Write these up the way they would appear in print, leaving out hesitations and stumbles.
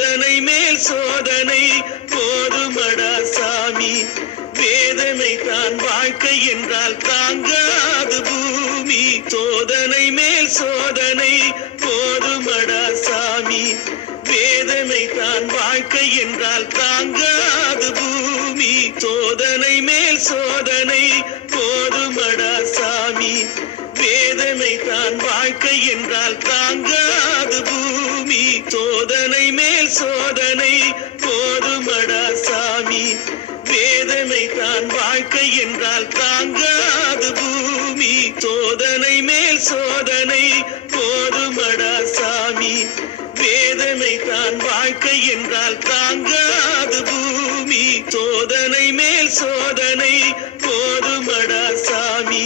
சோதனை மேல் சோதனை போதுமடா சாமி. வேதனை தான் வாழ்க்கை என்றால் தாங்காது பூமி. சோதனை மேல் சோதனை போதுமடா சாமி. வேதனை தான் வாழ்க்கை என்றால் தாங்காது பூமி. சோதனை மேல் சோதனை போதுமடா சாமி. வேதனை தான் வாழ்க்கை என்றால் தாங்காது பூமி. சோதனை மேல் சோதனை போதுமடா சாமி. வேதனை தான் வாழ்க்கை என்றால் தாங்காது பூமி. சோதனை மேல் சோதனை போதுமடா சாமி. வேதனை தான் வாழ்க்கை என்றால் தாங்காது பூமி. சோதனை மேல் சோதனை போதுமடா சாமி.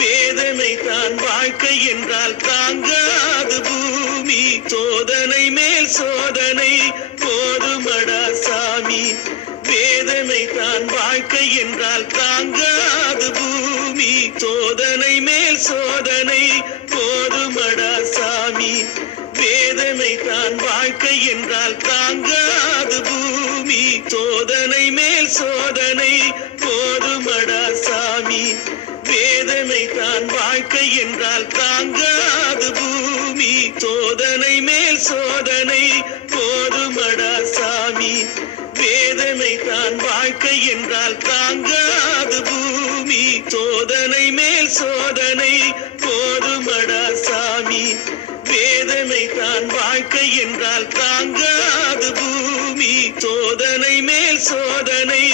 வேதனை தான் வாழ்க்கை என்றால் தாங்காது பூமி. சோதனை மேல் சோதனை போதுமடா சாமி. வேதனை தான் வாழ்க்கை என்றால் தாங்காது பூமி. சோதனை மேல் சோதனை போதுமடா சாமி. வேதனை தான் வாழ்க்கை என்றால் தாங்காது பூமி. சோதனை மேல் சோதனை போதுமடா சாமி. வேதனை தான் வாழ்க்கை என்றால் தாங்காது பூமி. சோதனை மேல் சோதனை போதுமடா சாமி. வேதனை தான் வாழ்க்கை என்றால் தாங்காது பூமி. சோதனை மேல் சோதனை போதுமடா சாமி. வேதனை தான் வாழ்க்கை என்றால் தாங்காது பூமி. சோதனை மேல் சோதனை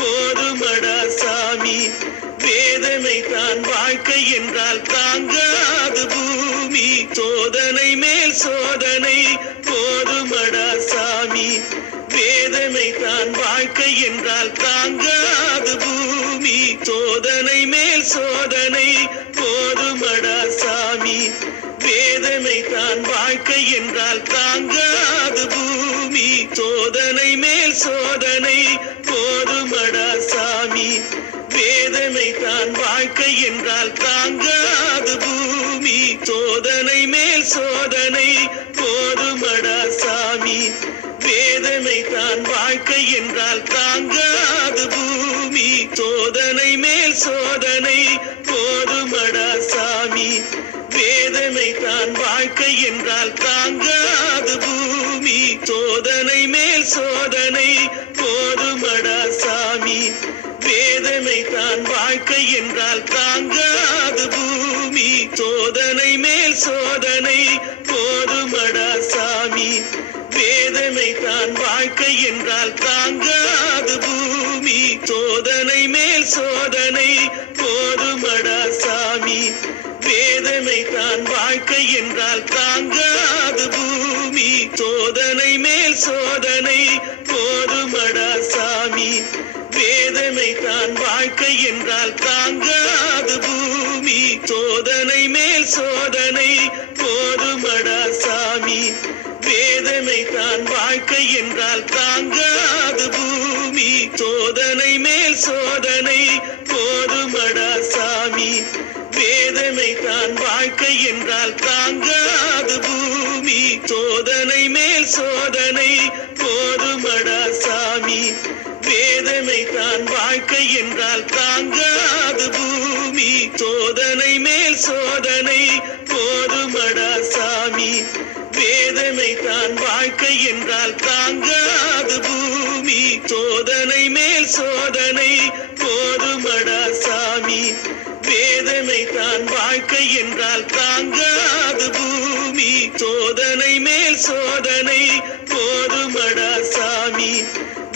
போதுமடா சாமி. வேதனை தான் வாழ்க்கை என்றால் தாங்காது பூமி. சோதனை மேல் சோதனை போதுமடா சாமி. வேதனை தான் வாழ்க்கை என்றால் தாங்காது பூமி. சோதனை மேல் சோதனை போதுமடா சாமி. வேதனை தான் வாழ்க்கை என்றால் தாங்காது பூமி. சோதனை மேல் சோதனை போதுமடா சாமி. வேதனை தான் வாழ்க்கை என்றால் தாங்காது பூமி. சோதனை மேல் சோதனை போதுமடா சாமி. வேதனை தான் வாழ்க்கை என்றால் தாங்காது பூமி. சோதனை மேல் சோதனை போதுமடா சாமி. வேதனை தான் வாழ்க்கை என்றால் தாங்காது பூமி. சோதனை மேல் சோதனை போதுமடா சாமி. வேதனை தான் வாழ்க்கை என்றால் தாங்காது பூமி. சோதனை மேல் சோதனை போதுமடா சாமி. வேதனை தான் வாழ்க்கை என்றால் தாங்காது பூமி. சோதனை மேல் சோதனை போதுமடா சாமி. வேதனை தான் வாழ்க்கை என்றால் தாங்காது பூமி. சோதனை மேல் சோதனை போதுமடா சாமி. வேதனை தான் வாழ்க்கை என்றால் தாங்காது பூமி. சோதனை மேல் சோதனை போதுமடா சாமி. வேதனை தான் வாழ்க்கை என்றால் தாங்காது பூமி. சோதனை மேல் சோதனை போதுமடா சாமி. வேதனை தான் வாழ்க்கை என்றால் தாங்காது பூமி. சோதனை மேல் சோதனை போதுமடா சாமி. வேதனை தான் வாழ்க்கை என்றால் தாங்காது பூமி. சோதனை மேல் சோதனை போதுமடா சாமி. வேதனை தான் வாழ்க்கை என்றால் தாங்காது பூமி. சோதனை மேல் சோதனை போதுமடா சாமி. வேதனை தான் வாழ்க்கை என்றால் தாங்காது பூமி. சோதனை மேல் சோதனை போதுமடா சாமி.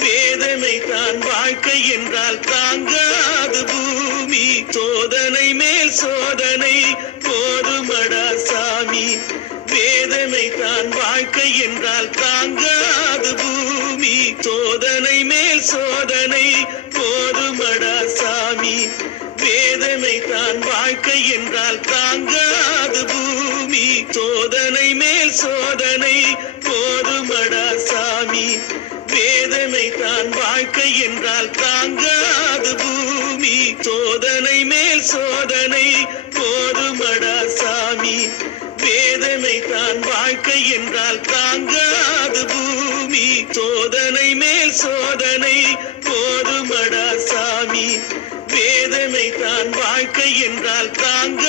வேதனை தான் வாழ்க்கை என்றால் தாங்காது பூமி. சோதனை மேல் சோதனை போதுமடா சாமி. வேதனை தான் வாழ்க்கை என்றால் தாங்காது பூமி. சோதனை மேல் சோதனை போதுமடா சாமி. வேதனை தான் வாழ்க்கை என்றால் தாங்காது பூமி. சோதனை மேல் சோதனை போதுமடா சாமி. வேதனை தான் வாழ்க்கை என்றால் தாங்காது பூமி. சோதனை மேல் சோதனை போதுமடா சாமி. வேதனை தான் வாழ்க்கை என்றால் தாங்காது பூமி. சோதனை போதுமடா சாமி வேதனை தான் வாழ்க்கை என்றால் தாங்க